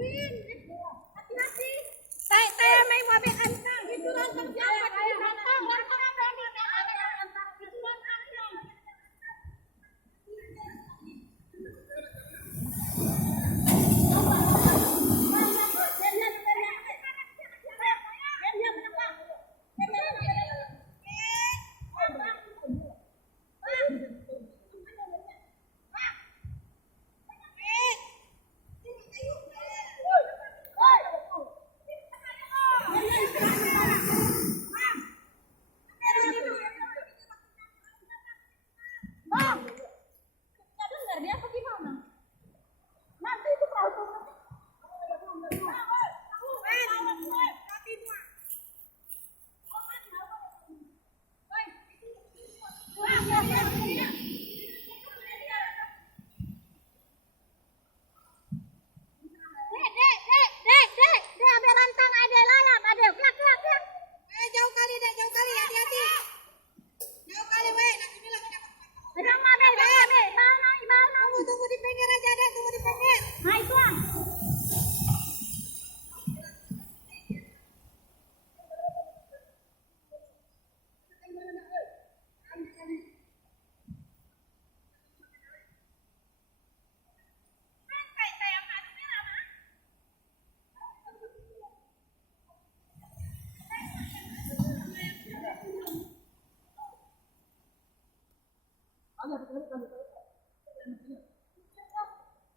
Hati-hati. Saya main mobil kantang. Itu lontong siapa? Lontong.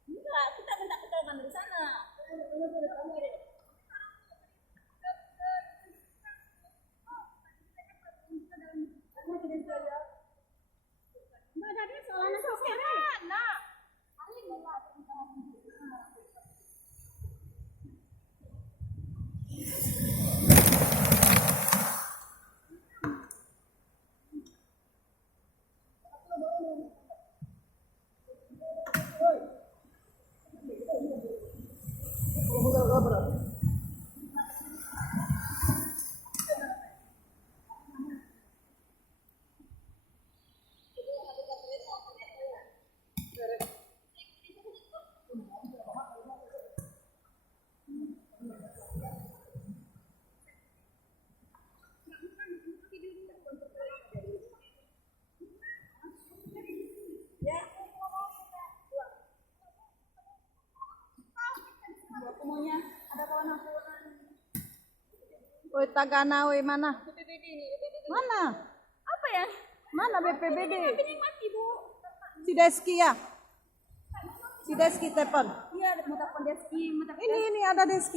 Enggak, kita minta pertolongan dari sana. Ada kawan aku. Woi Tagana, woi mana? BPBD ini, BPBD. Mana? Apa ya? Mana BPBD? Ini mati, Bu. Si Deski ya? Si Deski telepon. Iya, mau telepon Deski, mau telepon Ini ada Deski.